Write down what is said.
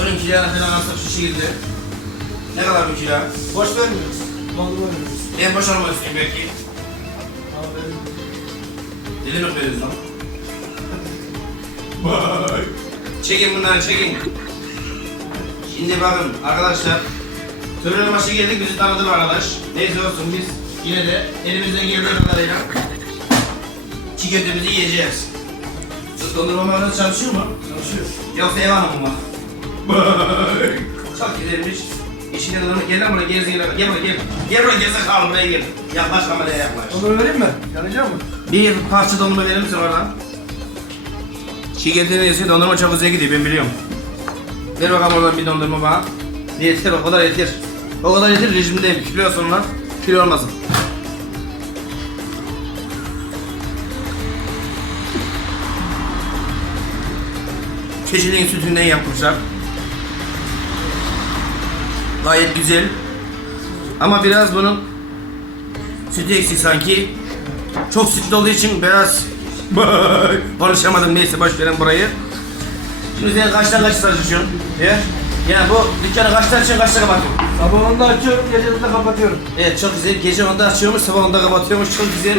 Ön kira alırsak şu şekilde. Ne kadar bir kira? Boş vermiyoruz. Malı vermiyoruz. Ben boş almak istiyorum belki. Abi Deli mi veriyoruz lan? Vay. Çekin bunları çekin. Şimdi bakın arkadaşlar. Törene başı geldik bizi tanıdı arkadaş. Neyse olsun biz yine de elimizden geldiği kadarıyla çiğ köftemizi yiyeceğiz. Dondurma makinesi çalışıyor mu? Çalışıyor. Yoksa ev hanımı mı? Çok güzelmiş. İşine dondurma gel lan buraya gel gel gel buraya gel. Gel buraya gel kal buraya gel. Yaklaş kameraya yaklaş. Onu vereyim mi? Yanacak mı? Bir parça dondurma verir misin oradan? Çiğ köftenin iyisi dondurma çok güzel gidiyor ben biliyorum. Ver bakalım oradan bir dondurma bana. Yeter o kadar yeter. O kadar yeter rejimdeyim. Kilo sonra kilo olmasın. Keçinin sütünden yapmışlar. Gayet güzel. Ama biraz bunun sütü eksik sanki. Çok sütlü olduğu için biraz konuşamadım neyse boş verin burayı. Şimdi sen kaçtan kaç çalışıyorsun? Ya? Yani bu dükkanı kaçta açıyorsun kaçta kapatıyorsun? Sabah 10'da açıyorum, gece 10'da kapatıyorum. Evet çok güzel. Gece 10'da açıyormuş, sabah 10'da kapatıyormuş. Çok güzel.